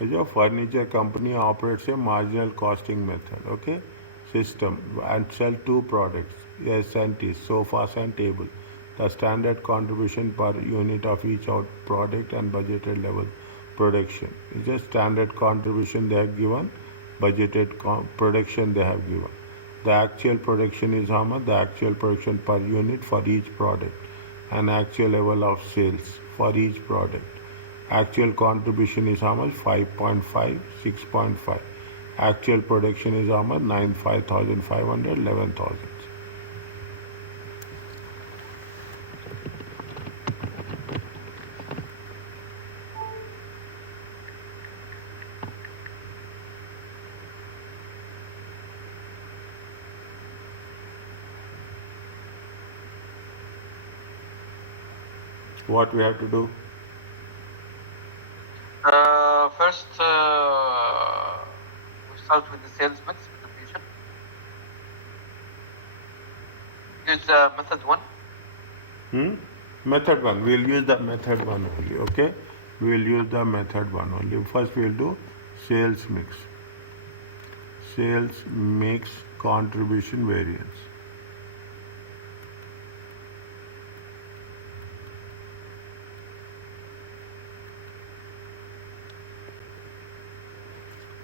A furniture company operates a marginal costing method, okay, system and sell two products, S and T, sofas and table. The standard contribution per unit of each out product and budgeted level production. It's a standard contribution they have given, budgeted production they have given. The actual production is how much? The actual production per unit for each product and actual level of sales for each product. Actual contribution is how much? 5.5, 6.5. Actual production is how much? 5,500, 11,000. What we have to do? First, we start with the sales mix distribution. Use method 1. Method 1. We'll use the method 1 only, okay? We'll use the method 1 only. First, we'll do sales mix. Sales mix contribution variance.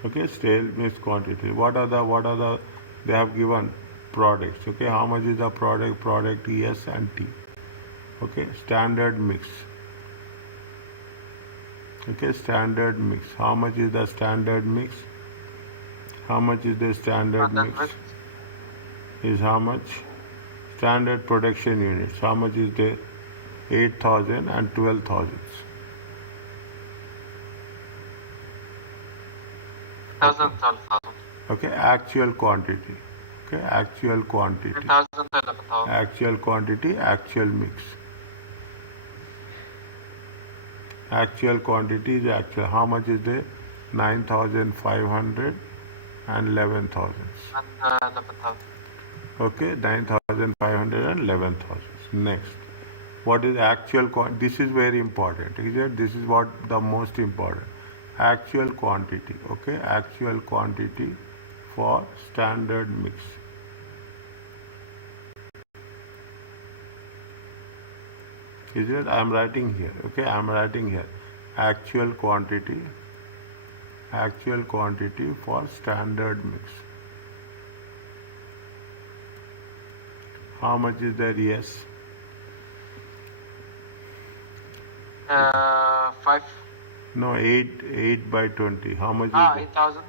Okay, sales mix quantity. What are the they have given products. Okay, how much is the product S and T. Okay, standard mix. Okay, standard mix. How much is the standard mix? How much is the standard mix? Is how much? Standard production units. How much is the 8,000 and 12,000? 12,000. Okay, actual quantity. Okay, actual quantity. 10,000. Actual quantity, actual mix. Actual quantity is actual. How much is there? 9,500 and 11,000. And 11,000. Okay, 9,500 and 11,000. Next, what is actual quantity? This is very important. This is what the most important. Actual quantity. Okay, actual quantity for standard mix. Is it? I am writing here. Okay, I am writing here. Actual quantity for standard mix. How much is there? Yes. 5. No, 8 by 20. How much is 8,000.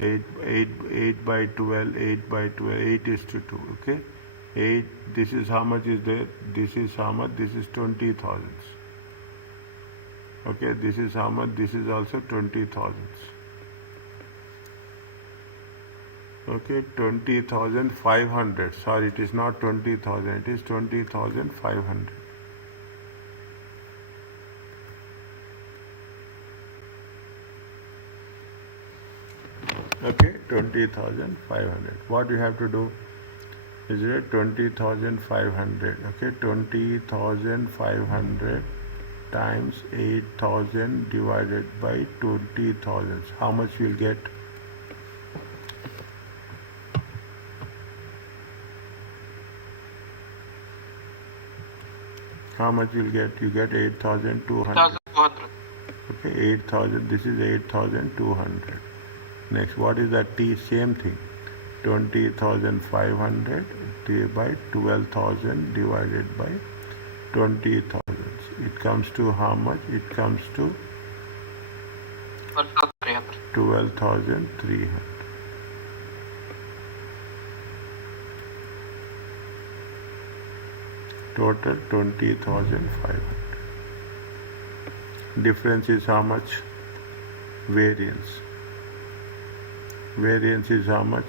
8 by 12, 8 by 12, 8 is to 2, okay? 8, this is how much is there? This is how much? This is 20,000. Okay, this is how much? This is also 20,000. Okay, 20,500. Sorry, it is not 20,000, it is 20,500. Okay, 20,500. What you have to do is it 20,500. Okay, 20,500 times 8,000 divided by 20,000. How much you'll get? How much you'll get? You get 8,200. 8,200. Okay, 8,000. This is 8,200. Next, what is that T? Same thing. 20,500 by 12,000 divided by 20,000. It comes to how much? It comes to 12,300. Total 20,500. Difference is how much? Variance. Variance is how much?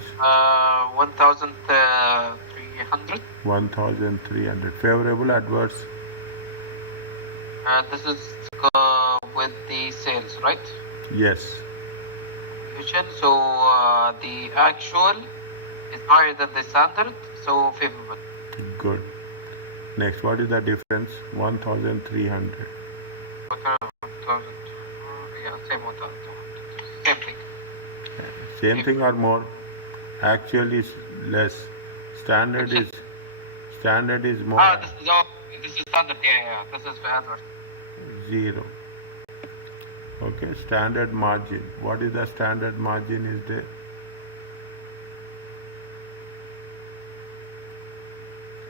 1,300. 1,300. Favorable, adverse? This is with the sales, right? Yes. So the actual is higher than the standard, so favorable. Good. Next, what is the difference? 1,300. Okay, 1,000. Yeah, same 1,000. Same thing. Same thing or more? Actual is less. Standard Actually, is more. this is standard. Yeah. This is advert. Zero. Okay, standard margin. What is the standard margin is there?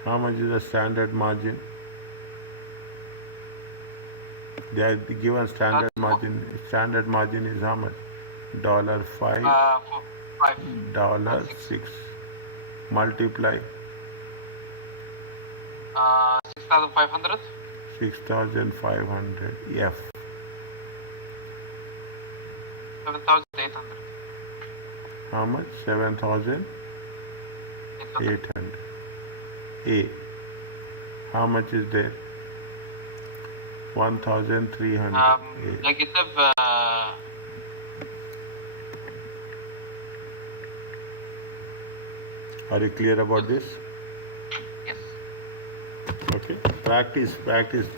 How much is the standard margin? They are given standard margin. Standard margin is how much? $5, For five and six. $6. Multiply 6,500. 6,500. F. 7,800. How much? 7,800. 800. A. How much is there? 1,300. A. Negative. Are you clear about this? Yes. Okay. Practice.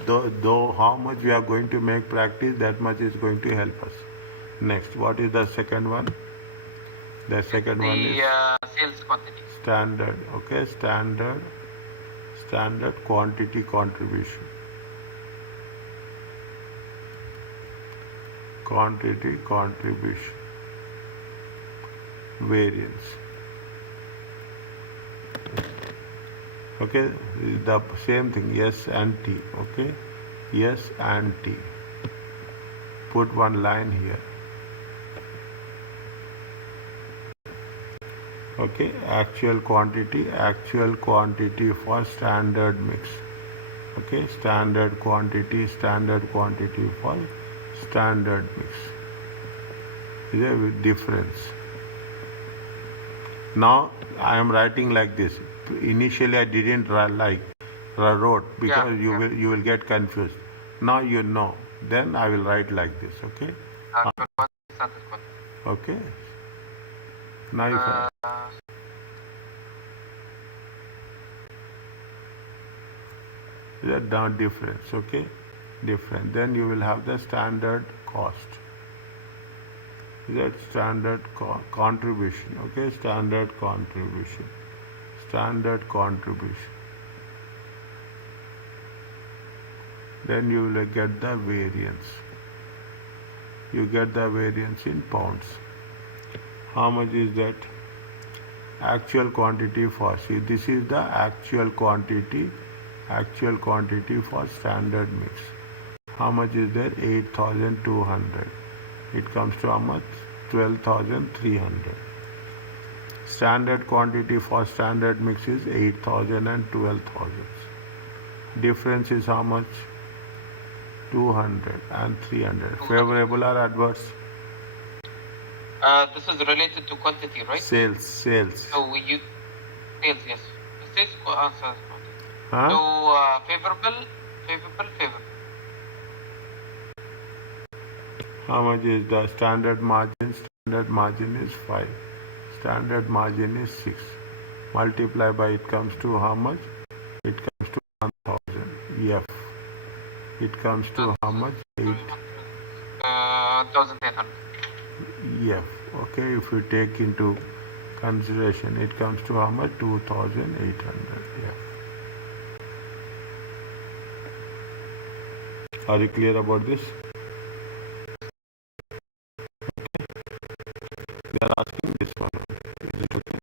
Though how much we are going to make practice, that much is going to help us. Next, what is the second one? The second one is sales quantity. standard. Okay, standard quantity contribution. Quantity contribution. Variance. Okay, the same thing, yes and T. Okay, yes and T. Put one line here. Okay, actual quantity for standard mix. Okay, standard quantity for standard mix. Is a difference. Now I am writing like this. Initially I didn't wrote because you will get confused. Now you know. Then I will write like this. Okay. Actual quantity, standard quantity. Okay. Now if down difference. Okay. Different. Then you will have the standard cost. That standard contribution. Okay. Standard contribution. Then you will get the variance. You get the variance in pounds. How much is that? Actual quantity for, see, this is the actual quantity for standard mix. How much is there? 8,200. It comes to how much? 12,300. Standard quantity for standard mix is 8,000 and 12,000. Difference is how much? 200 and 300. Favorable or adverse? This is related to quantity, right? Sales. So we use sales, yes. Sales answer. Huh? So favorable. How much is the standard margin? Standard margin is 5. Standard margin is 6. Multiply by, it comes to how much? It comes to 1,000. F. It comes to how much? 1,800. F. Okay, if you take into consideration, it comes to how much? 2,800. F. Are you clear about this? They are asking this one. Is it okay?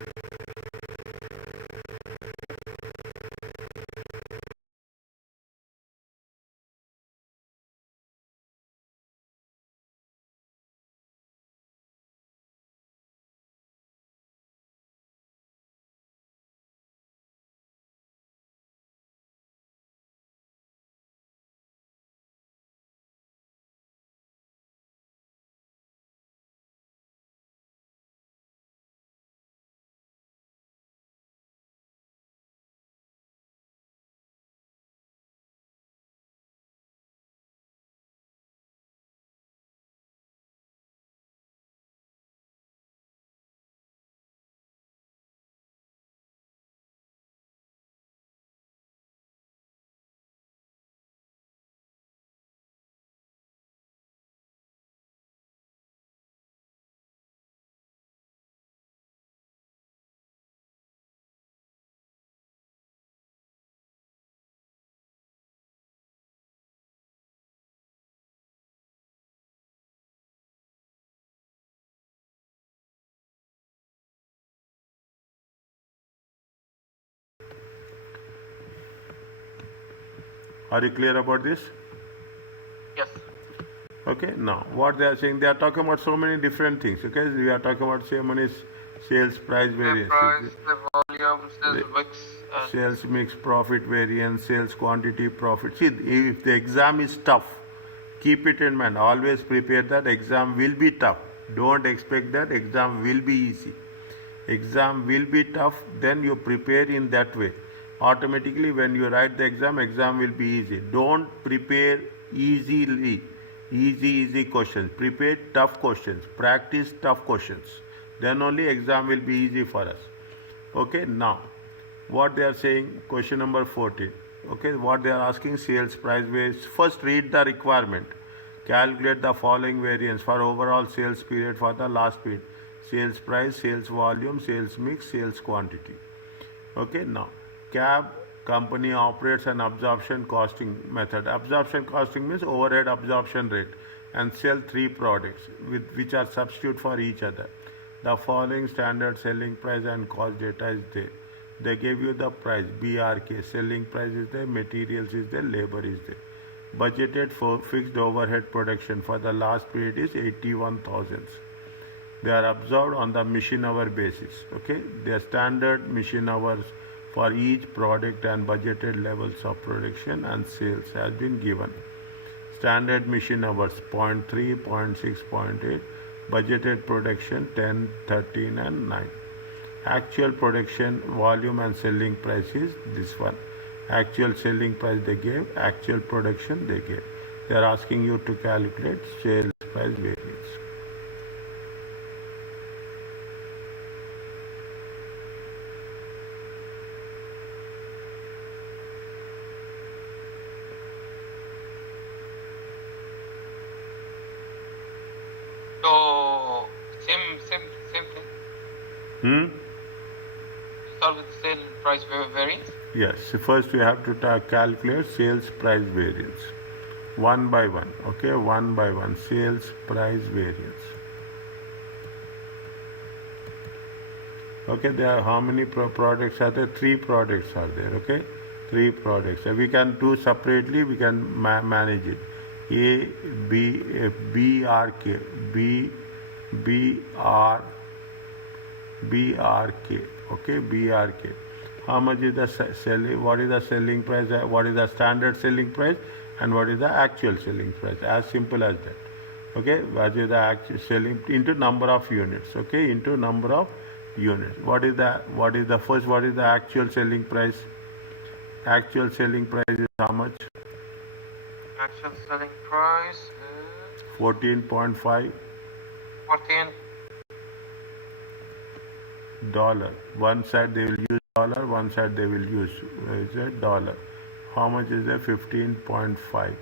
Are you clear about this? Yes. Okay, now what they are saying, they are talking about so many different things. Okay, we are talking about so many sales price The variance, price, the volume, sales mix, and sales mix, profit variance, sales quantity, profit. See, if the exam is tough, keep it in mind. Always prepare that exam will be tough. Don't expect that exam will be easy. Exam will be tough, then you prepare in that way. Automatically, when you write the exam will be easy. Don't prepare easy questions. Prepare tough questions. Practice tough questions. Then only exam will be easy for us. Okay, now what they are saying, question number 14. Okay, what they are asking, sales price variance. First, read the requirement. Calculate the following variance for overall sales period for the last period: sales price, sales volume, sales mix, sales quantity. Okay, now cab company operates an absorption costing method. Absorption costing means overhead absorption rate, and sell three products which are substitute for each other. The following standard selling price and cost data is there. They gave you the price, BRK, selling price is there, materials is there, labor is there. Budgeted for fixed overhead production for the last period is 81,000. They are observed on the machine hour basis. Okay, their standard machine hours for each product and budgeted levels of production and sales has been given. Standard machine hours 0. 0.3, 0. 0.6, 0. 0.8. Budgeted production 10, 13 and 9. Actual production volume and selling price is this one. Actual selling price they gave, actual production they gave. They are asking you to calculate sales price variance. so same thing. Start with the sale price variance. Yes, first you have to calculate sales price variance. One by one, okay, one by one, sales price variance. Okay, there are how many products are there? Three products are there, okay? Three products. We can do separately, we can manage it. A, B, B, R, K, B, B, R, B, R, K, okay, B, R, K. How much is the selling, what is the selling price, what is the standard selling price, and what is the actual selling price? As simple as that. Okay, what is the actual selling into number of units, okay, into number of units. What is the first, what is the actual selling price? Actual selling price is how much? Actual selling price is 14.5 $14. One side they will use dollar, one side they will use is a dollar. How much is there? 15.5.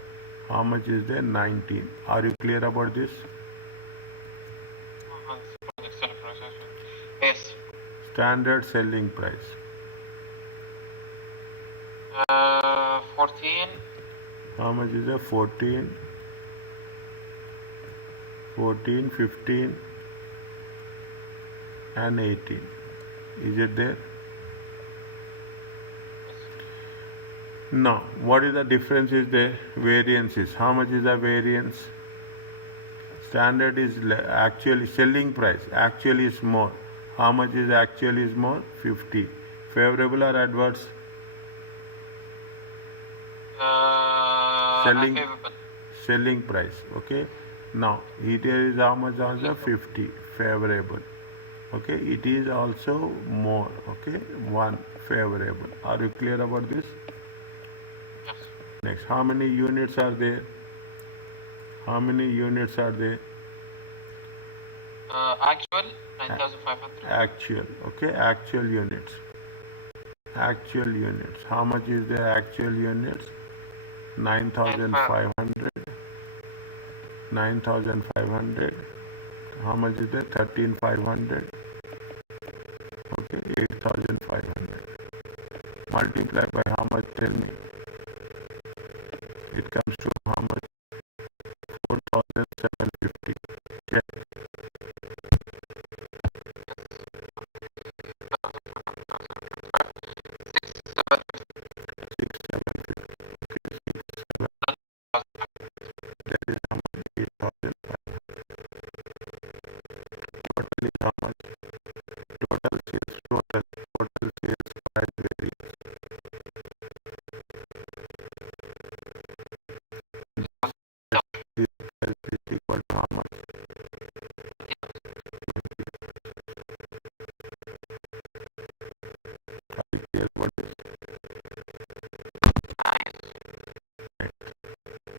How much is there? 19. Are you clear about this? Yes. Standard selling price. 14. How much is there? 14, 15 and 18. Is it there? Now, what is the difference is there? Variances. How much is the variance? Standard is actually selling price. Actually is more. How much is actually is more? 50. Favorable or adverse? Unfavorable. Selling price. Okay. Now, here is how much answer? 50. Favorable. Okay. It is also more. Okay. 1 favorable. Are you clear about this? Yes. Next, how many units are there? How many units are there? Actual 9,500. Actual, okay, actual units. Actual units. How much is the actual units? 9,500. 9,500. How much is there? 13,500. Okay, 8,500. Multiply by how much? Tell me. It comes to how much? 4,750. Okay. is equal to how much? Are you clear what is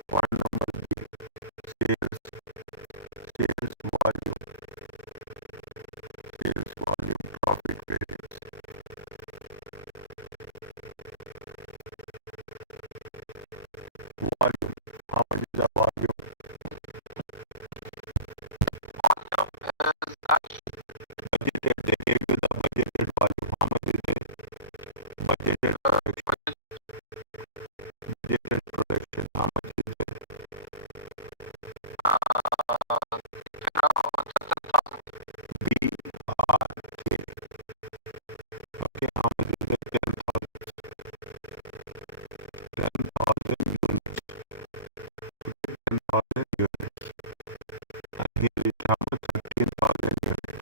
one number B? Sales volume, profit variance. Volume, how much is the volume? Budgeted, they gave you the budgeted volume. How much is the budgeted production? How much is it? B R K. Okay, how much is it? 10,000 units. 10,000 units. And here is how much? 15,000 units.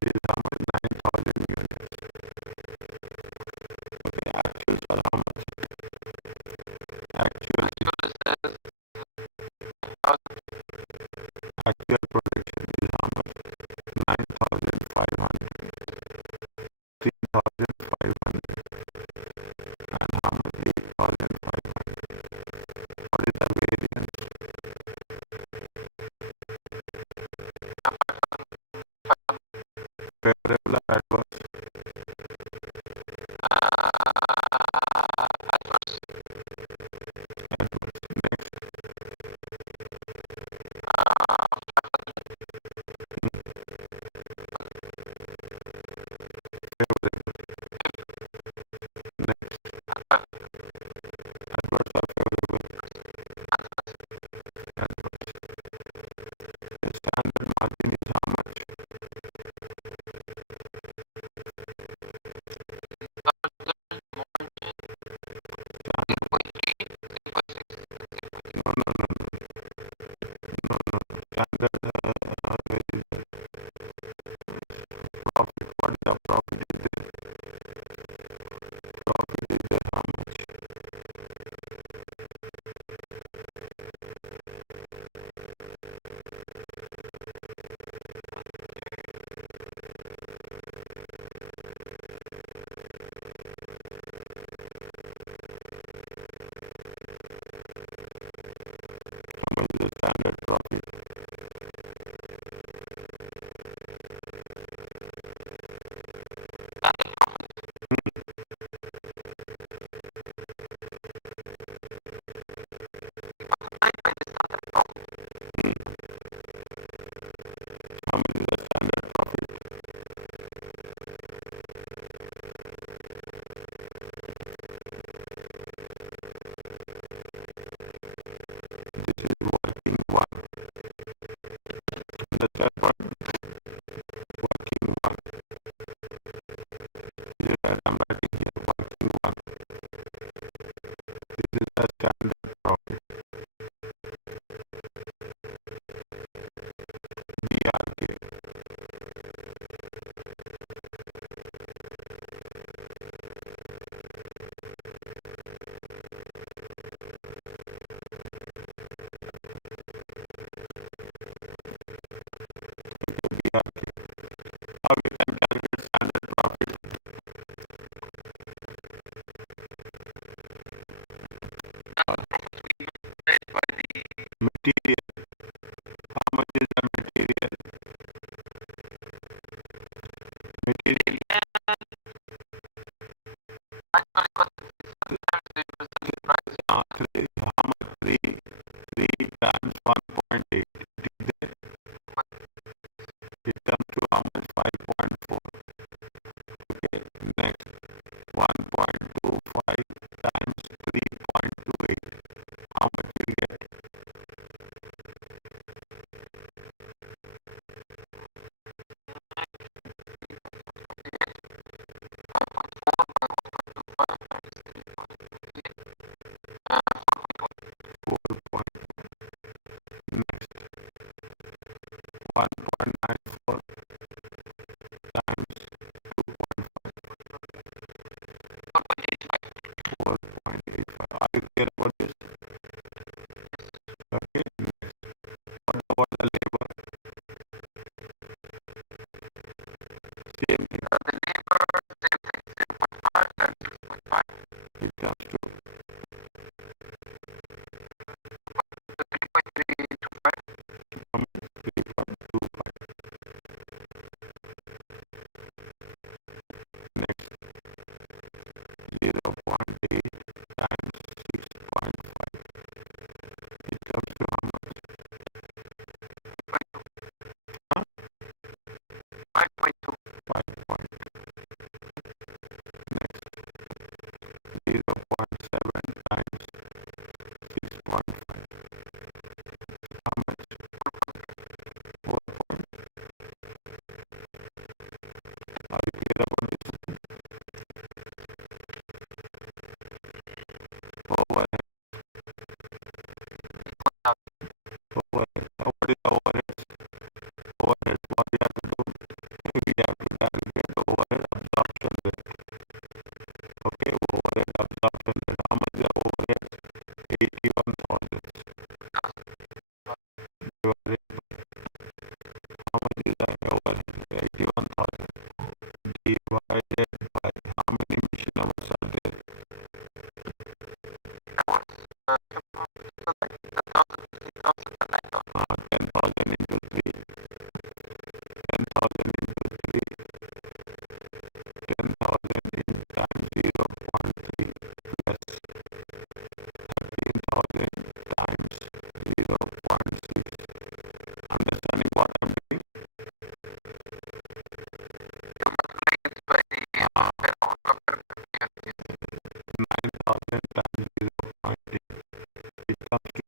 This is how much? 9,000 units. Okay, actuals are how much? Actual production is how much? 9,500. 3,500. And how much? 8,500. What is the variance? Favorable or adverse? Adverse. Next, favorable. Next, adverse or favorable? Adverse. The standard margin is how much? No, no, no, no, no, no. Standard, where is the profit? What is the profit is there? Profit is there how much? How much is the standard profit? How much is the standard profit? This is working one. The third part, working one. Is it right? I'm writing here, working one. This is the standard profit. BRK. BRK. How we can calculate standard profit? Material. How much is the material? Material. How much? 3 times 1.8. It is there. It comes 81,000. Divided, how much is that over? 81,000 divided by how many machine hours are there? 10,000 into 3. 10,000 into 3. 10,000 in times 0.3 plus 13,000 times 0.6. Understanding what I'm doing? By the 9,000 times 0.8. It comes to